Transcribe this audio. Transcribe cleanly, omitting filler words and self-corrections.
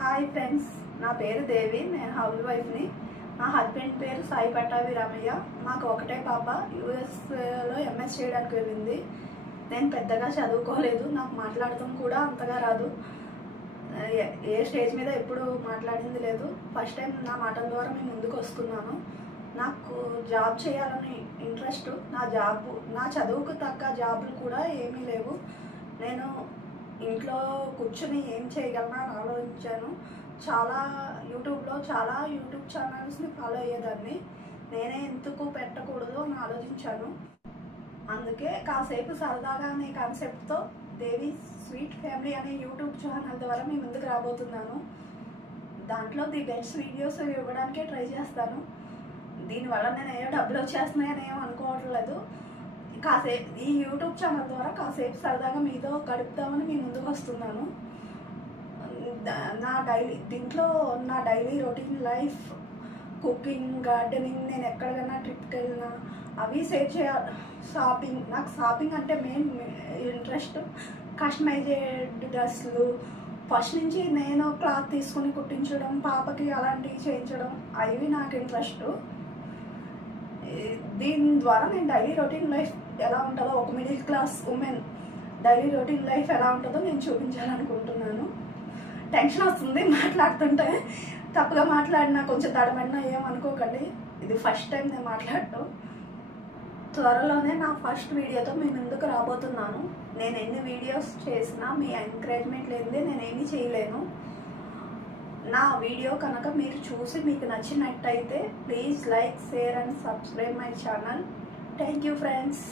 Hi friends, నా పేరు దేవి. నేను హౌస్ వైఫ్ని. మా హస్బెండ్ పేరు సాయి పట్టాభి రామయ్య. మాకు ఒకటే పాప యూఎస్లో ఎంఎస్ చేయడానికి వెళ్ళింది. నేను పెద్దగా చదువుకోలేదు, నాకు మాట్లాడటం కూడా అంతగా రాదు. ఏ స్టేజ్ మీద ఎప్పుడు మాట్లాడింది లేదు. ఫస్ట్ టైం నా మాటల ద్వారా మేము ముందుకు వస్తున్నాను. నాకు జాబ్ చేయాలని ఇంట్రెస్ట్. నా చదువుకు తగ్గ జాబులు కూడా ఏమీ లేవు. నేను ఇంట్లో కూర్చొని ఏం చేయగలనా అని ఆలోచించాను. యూట్యూబ్ ఛానల్స్ని ఫాలో అయ్యేదాన్ని. నేనే ఎందుకు పెట్టకూడదు అని ఆలోచించాను. అందుకే కాసేపు సరదాగా అనే కాన్సెప్ట్తో దేవి స్వీట్ ఫ్యామిలీ అనే యూట్యూబ్ ఛానల్ ద్వారా మీ ముందుకు రాబోతున్నాను. దాంట్లో ది బెస్ట్ వీడియోస్ ఇవ్వడానికే ట్రై చేస్తాను. దీనివల్ల నేను ఏదో డబ్బులు వచ్చేస్తున్నాయని ఏమో అనుకోవట్లేదు. కాసేపు ఈ యూట్యూబ్ ఛానల్ ద్వారా కాసేపు సరదాగా మీతో గడుపుతామని మీ ముందుకు వస్తున్నాను. దీంట్లో నా daily routine life, cooking, gardening, నేను ఎక్కడికైనా ట్రిప్కి వెళ్ళినా అవి షేర్ చేయాలి. నాకు షాపింగ్ అంటే మెయిన్ ఇంట్రెస్ట్. కస్టమైజ్డ్ డ్రెస్సులు ఫస్ట్ నుంచి నేను క్లాత్ తీసుకుని కుట్టించడం, పాపకి అలాంటివి చేయించడం, అవి నాకు ఇంట్రెస్ట్. దీని ద్వారా నేను డైలీ రొటీన్ లైఫ్ ఎలా ఉంటుందో, ఒక middle class women daily routine life ఎలా ఉంటుందో నేను చూపించాలనుకుంటున్నాను. టెన్షన్ వస్తుంది మాట్లాడుతుంటే. తప్పుగా మాట్లాడినా, కొంచెం తడబడినా ఏమనుకోకండి. ఇది ఫస్ట్ టైం నేను మాట్లాడటం. త్వరలోనే నా ఫస్ట్ వీడియోతో మీ ముందుకు రాబోతున్నాను. నేను ఎన్ని వీడియోస్ చేసినా మీ ఎంకరేజ్మెంట్ లేనిదే నేనేమీ చేయలేను. నా వీడియో కనుక మీరు చూసి మీకు నచ్చినట్టయితే please like, share and subscribe my channel. Thank you friends.